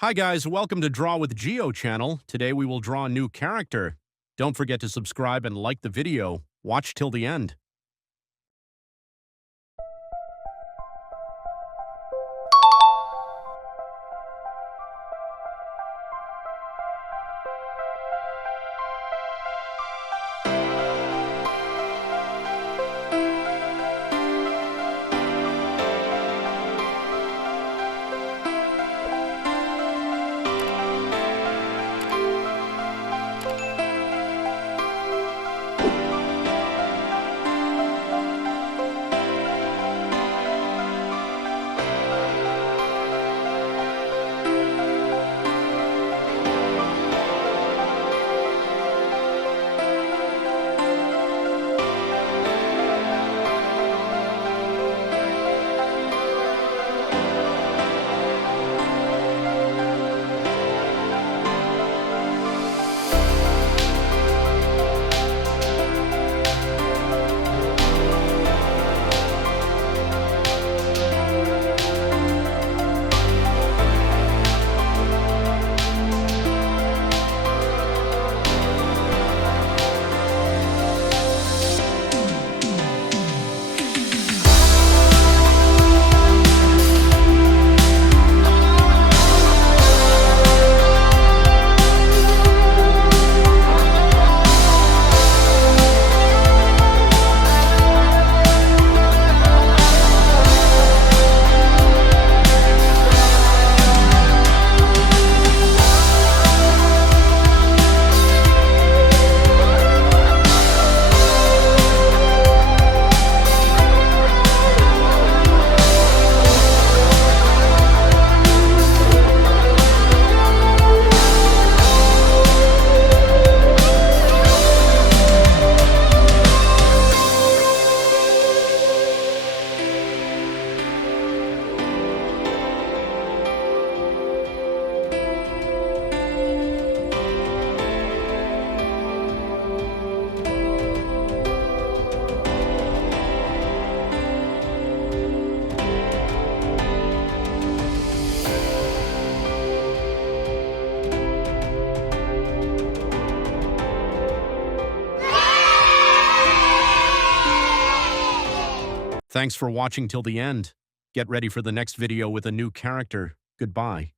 Hi guys, welcome to Draw with Geo channel. Today we will draw a new character. Don't forget to subscribe and like the video. Watch till the end. Thanks for watching till the end. Get ready for the next video with a new character. Goodbye.